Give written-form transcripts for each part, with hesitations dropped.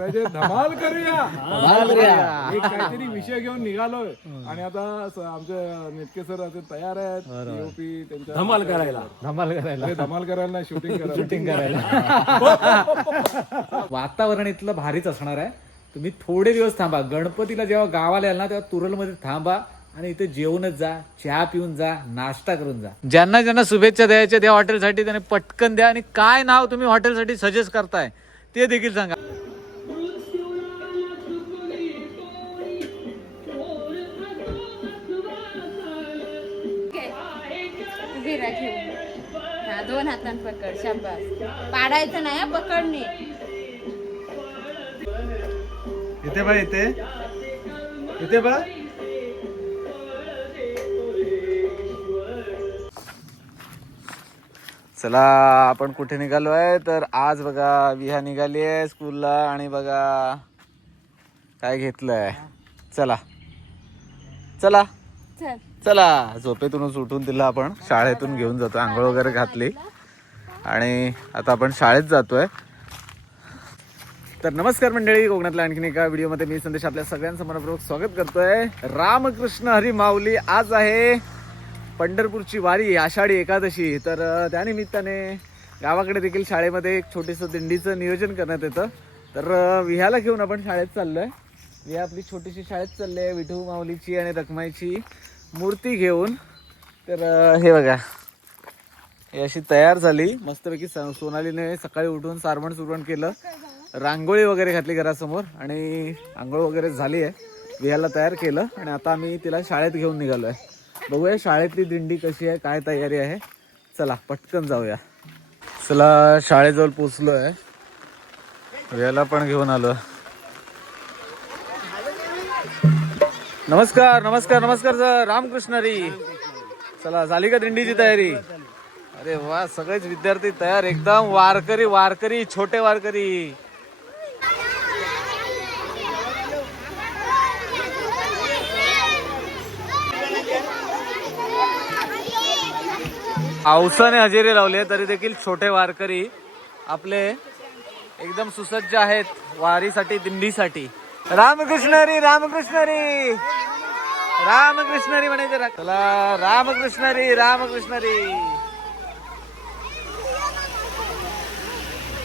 करायचे धमाल करूया. एक काहीतरी विषय घेऊन निघालोय आणि आता आमचे नेटके सर आता तयार आहेत DOP त्यांच्या धमाल करायला धमाल करायला शूटिंग करायला. वातावरण इथलं भारीच असणार आहे. तुम्ही थोडे दिवस थांबा. गणपतीला जेव्हा गावाला याल ना तेव्हा तुरलमध्ये थांबा आणि इथे जेवूनच जा, चहा पिऊन जा, नाश्ता करून जा. ज्यांना ज्यांना शुभेच्छा द्यायच्या त्या हॉटेलसाठी त्याने पटकन द्या. आणि काय नाव तुम्ही हॉटेलसाठी सजेस्ट करताय ते देखील सांगा. दोन हातान पकड. शाबास. पाडायचं नाही पकडणे. इथे बा, इथे बा. चला आपण कुठे निघालो आहे तर आज बघा विहा निघाली आहे स्कूलला आणि बघा काय घेतलंय. चला चला चल. चला. झोपेतूनच उठून तिला आपण शाळेतून घेऊन जातो. आंघोळ वगैरे घातली आणि आता आपण शाळेत जातोय. तर नमस्कार मंडळी, कोकणातल्या आणखीन एका व्हिडिओमध्ये मी संदेश आपल्या सगळ्यांचं मनपूर्वक स्वागत करतोय. रामकृष्ण हरी माऊली. आज आहे पंढरपूरची वारी, आषाढी एकादशी. तर त्यानिमित्ताने गावाकडे देखील शाळेमध्ये एक छोटीसं दिंडीचं नियोजन करण्यात येतं. तर विह्याला घेऊन आपण शाळेत चाललोय. विहा आपली छोटीशी शाळेत चालली आहे विठू माऊलीची आणि रखमाईची मूर्ती घेऊन. तर हे बघा हे अशी तयार झाली मस्तपैकी. सोनालीने सकाळी उठून सारवण सुरवण केलं, रांगोळी वगैरे घातली घरासमोर आणि आंघोळ वगैरे झाली आहे. विह्याला तयार केलं आणि आता आम्ही तिला शाळेत घेऊन निघालो आहे. बघूया शाळेतली दिंडी कशी आहे, काय तयारी आहे. चला पटकन जाऊया. चला शाळेजवळ पोचलो आहे. विह्याला पण घेऊन आलो. नमस्कार नमस्कार नमस्कार सर. रामकृष्ण हरी. चला झाली का दिंडीची तयारी? अरे वा, सगळेच विद्यार्थी तयार एकदम. वारकरी वारकरी छोटे वारकरी. पावसाने हजेरी लावले तरी देखील छोटे वारकरी आपले एकदम सुसज्ज आहेत वारीसाठी, दिंडीसाठी. रामकृष्ण हरी रामकृष्ण हरी रामकृष्ण हरी म्हणायचे. चला रामकृष्ण हरी रामकृष्ण हरी.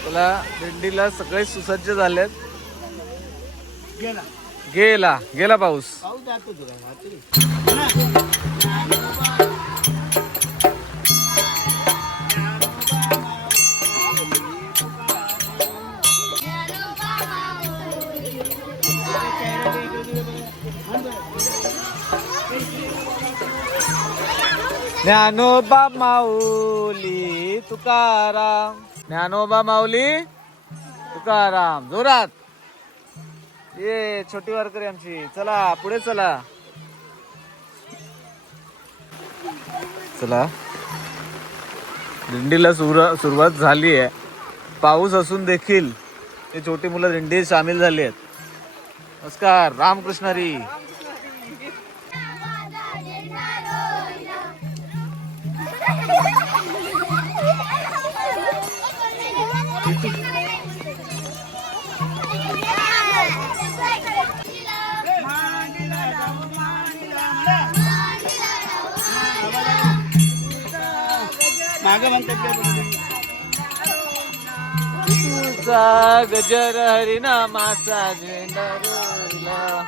चला दिंडीला सगळे सुसज्ज झालेत. गेला गेला पाऊस. ज्ञानोबा माऊली तुकाराम. ज्ञानोबा माऊली तुकाराम. जोरात ये छोटी वारकरी आमची. चला पुढे चला. चला दिंडीला सुरुवात झाली आहे. पाऊस असून देखील हे छोटी मुलं दिंडीत सामील झाली आहेत. नमस्कार. रामकृष्ण हरी. तुझा गजर हरिनामाचा झेंडा रोविला.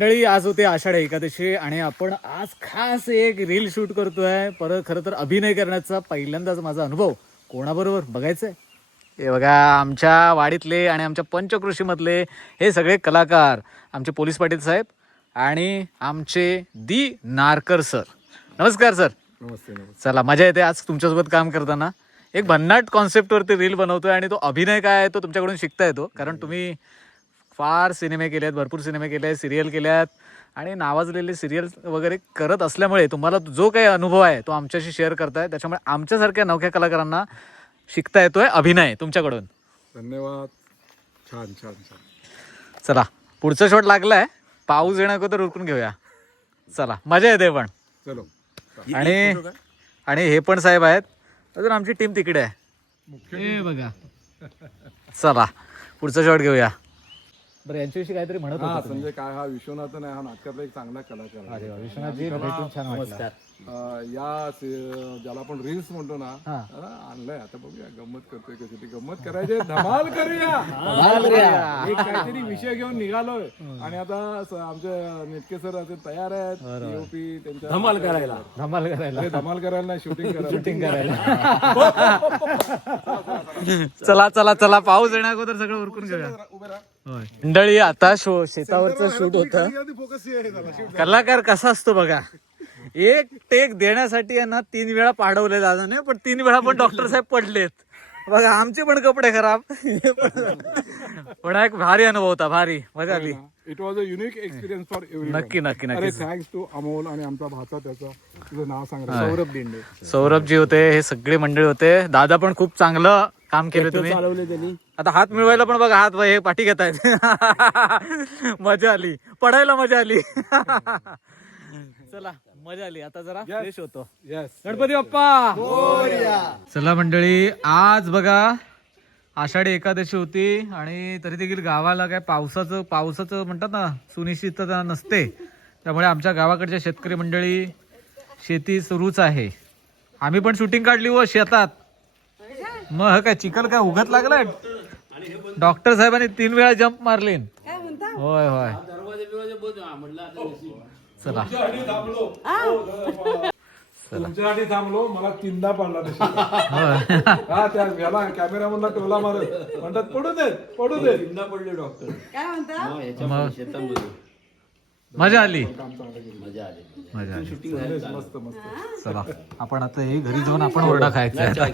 मंडळी, आज होते आषाढ एकादशी आणि आपण आज खास एक रील शूट करतोय. परत खरं तर अभिनय करण्याचा पहिल्यांदाच माझा अनुभव कोणाबरोबर बघायचंय. हे बघा, आमच्या वाडीतले आणि आमच्या पंचकृषीमधले हे सगळे कलाकार, आमचे पोलीस पाटील साहेब आणि आमचे दी नारकर सर. नमस्कार सर. नमस्ते. चला, मजा येते आज तुमच्यासोबत काम करताना. एक भन्नाट कॉन्सेप्टवरती रील बनवतोय आणि तो अभिनय काय आहे तो तुमच्याकडून शिकता येतो. कारण तुम्ही फार सिनेमे केले आहेत, भरपूर सिनेमे केले आहेत, सिरियल केल्यात आणि नावाजलेले सिरियल वगैरे करत असल्यामुळे तुम्हाला जो काही अनुभव आहे तो आमच्याशी शेअर करताय. त्याच्यामुळे आमच्यासारख्या नवख्या कलाकारांना शिकता येतोय अभिनय तुमच्याकडून. धन्यवाद. छान छान छान. चला, पुढचा शॉट लागलाय. पाऊस येण्याअगोदर उरकून घेऊया. चला, मजा येते पण. चलो. आणि हे पण साहेब आहेत. अजून आमची टीम तिकडे आहे. हे बघा. चला, पुढचा शॉट घेऊया. बरं, यांच्याविषयी काहीतरी म्हणत होता तुम्ही. संजय काय, हा विश्वनाथन आहे, हा नाटकातला एक चांगला कलाकार आहे. विश्वनाथजी, भेटून छान वाटलं. ज्याला आपण रील्स म्हणतो ना, हा. आणलंय. आता बघूया, गंमत करतोय कशी ती गंमत करायची. धमाल करूया. एक काहीतरी विषय घेऊन निघालोय आणि आता आमचे नेटके सर असे तयार आहेत. DOP त्यांच्या धमाल करायला नाही, शूटिंग करायला. चला चला चला, पाऊस येण्याअगोदर सगळं उरकून घेऊया. मंडळी, आता शेतावरचं शूट होतं. कलाकार कसा असतो बघा. एक टेक देण्यासाठी आहे ना 3 वेळा पाडवले दादाने, पण 3 वेळा पण डॉक्टर साहेब पडलेत बघा. आमचे पण कपडे खराब. पण एक भारी अनुभव होता, भारी मजा आली. It was a unique experience for everyone. नक्की नक्की नक्की. थँक्स टू अमोल आणि आमचा भाचा, त्याचा तुझं नाव सांग. सौरभ दिंडे. सौरभजी होते, हे सगळे मंडळी होते. दादा पण खूप चांगलं काम केलं तुम्ही. त्यांनी. आता हात मिळवायला पण बघा, हात हे पाठी घेतायत. मजा आली, पडायला मजा आली. चला, मजा आली. आता जरा फ्रेश होतो. गणपती बाप्पा. चला मंडळी, आज बघा आषाढी एकादशी होती आणि तरी देखील गावाला काय पावसाचं म्हणतात ना, सुनिश्चितता नसते. त्यामुळे आमच्या गावाकडच्या शेतकरी मंडळी शेती सुरूच आहे. आम्ही पण शूटिंग काढली व शेतात. मग काय चिखल काय उगत लागलाय. डॉक्टर साहेबांनी 3 वेळा जंप मारले. होय होय. चला, तुमच्यासाठी थांबलो, मला 3दा पडला. हा, त्या याला कॅमेरा मधला टोला मारत म्हणतात पडू दे 3दा पडले डॉक्टर. मजा आली. मस्त मस्त. चला, आपण आता हे घरी जाऊन आपण ओरडा खायचा.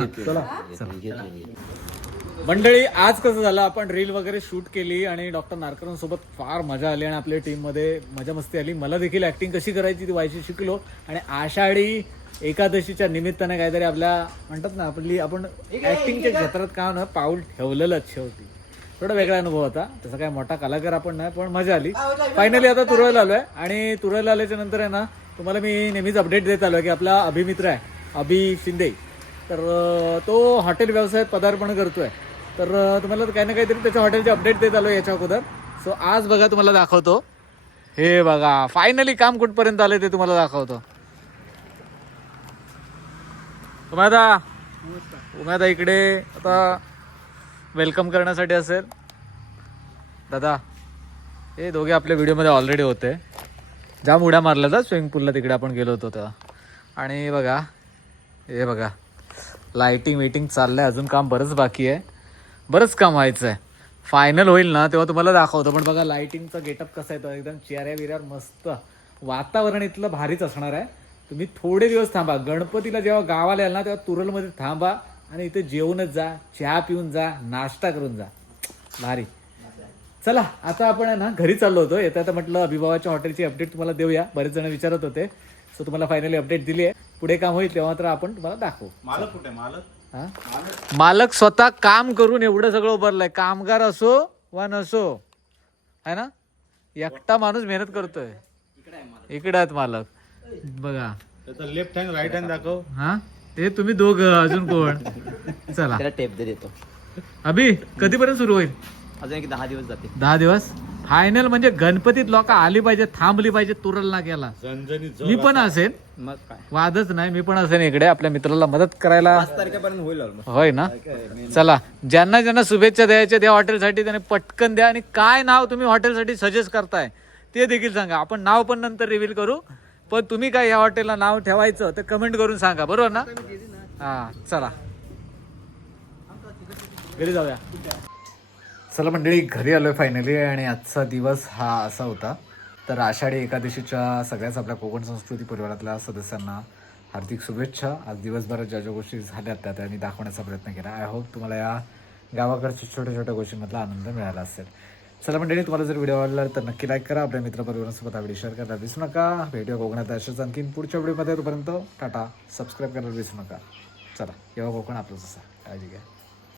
मंडळी, आज कसं झालं, आपण रील वगैरे शूट केली आणि डॉक्टर नारकरांसोबत फार मजा आली आणि आपल्या टीममध्ये मजा मस्ती आली. मला देखील ऍक्टिंग कशी करायची ती व्हायची शिकलो. आणि आषाढी एकादशीच्या निमित्ताने काहीतरी आपल्या म्हणतात ना, आपण ऍक्टिंगच्या क्षेत्रात का ना पाऊल ठेवलेलंच शेवटी. थोडा वेगळा अनुभव होता. तसा काय मोठा कलाकार आपण नाही, पण मजा आली. फायनली आता तुरळला आलोय आणि तुरळला आल्याच्या नंतर आहे ना, तुम्हाला मी नेहमीच अपडेट देत आलोय की आपला अभिमित्र आहे अभि शिंदे, तर तो हॉटेल व्यवसायात पदार्पण करतोय. तर तुम्हाला काही ना काहीतरी त्याच्या हॉटेलचे अपडेट देत आलो याच्या अगोदर. सो आज बघा, तुम्हाला दाखवतो. हे बघा, फायनली काम कुठपर्यंत आले ते तुम्हाला दाखवतो. उम्यादा इकडे आता वेलकम करण्यासाठी असेल. दादा, हे दोघे आपल्या व्हिडिओमध्ये ऑलरेडी होते. जाम उड्या मारल्या जात स्विमिंग पूलला, तिकडे आपण गेलो होतो तेव्हा. आणि बघा, हे बघा लाईटिंग चाललंय, अजून काम बरंच बाकी आहे. बरंच काम व्हायचं आहे. फायनल होईल ना तेव्हा तुम्हाला दाखवतो. पण बघा लाइटिंगचा गेटअप कसा येतो, एकदम चेहऱ्या बिऱ्यावर मस्त. वातावरण इथलं भारीच असणार आहे. तुम्ही थोडे दिवस थांबा. गणपतीला जेव्हा गावाला याल ना तेव्हा तुरलमध्ये थांबा आणि इथे जेवूनच जा, चहा पिऊन जा, नाश्ता करून जा. भारी. चला आता आपण आहे ना घरी चाललो होतो. येता आता म्हटलं अभिभावाच्या हॉटेलची अपडेट तुम्हाला देऊया. बरेच जण विचारत होते, सो तुम्हाला फायनली अपडेट दिली आहे. पुढे काम होईल तेव्हा तर आपण तुम्हाला दाखवू. मालक कुठे मालक? मालक स्वतः काम करून एवढं सगळं उभारलंय. कामगार असो वा नसो, है ना, एकटा माणूस मेहनत करतोय. इकडे आहेत मालक बघा. लेफ्ट हँड राईट हँड दाखव. हा ते तुम्ही दोघं, अजून कोण? चला त्याला टेप दे देतो. अभि कधीपर्यंत सुरू होईल? अजून एक 10 दिवस जाते. 10 दिवस फायनल. म्हणजे गणपतीत लोक आली पाहिजे, थांबली पाहिजे तुरल ना गेला. मी पण असेन, मग काय वादच नाही. मी पण असेन इकडे आपल्या मित्राला मदत करायला. 5 तारखेपर्यंत होईल ऑलमोस्ट. होय ना. चला ज्यांना ज्यांना शुभेच्छा द्यायच्या त्या हॉटेलसाठी त्याने पटकन द्या. आणि काय नाव तुम्ही हॉटेलसाठी सजेस्ट करताय ते देखील सांगा. आपण नाव पण नंतर रिव्हील करू, पण तुम्ही काय या हॉटेलला नाव ठेवायचं तर कमेंट करून सांगा, बरोबर ना. हा चला घरी जाऊया. चला मंडळी घरी आलोय फायनली. आणि आजचा दिवस हा असा होता. तर आषाढी एकादशीच्या सगळ्याच आपल्या कोकण संस्कृती परिवारातल्या सदस्यांना हार्दिक शुभेच्छा. आज दिवसभरात ज्या ज्या गोष्टी झाल्यात त्या त्यांनी दाखवण्याचा प्रयत्न केला. आय होप तुम्हाला या गावाकडच्या छोट्या छोट्या गोष्टींमधला आनंद मिळाला असेल. चला मंडळी तुम्हाला जर व्हिडिओ आवडला तर नक्की लाईक करा. आपल्या मित्रपरिवारांसोबत हा व्हिडिओ शेअर करायला विसरू नका. भेटूया कोकणात अशाच आणखीन पुढच्या व्हिडिओमध्ये. तोपर्यंत टाटा. सबस्क्राईब करायला विसरू नका. चला येवा कोकण आपलंच असा. काळजी घ्या.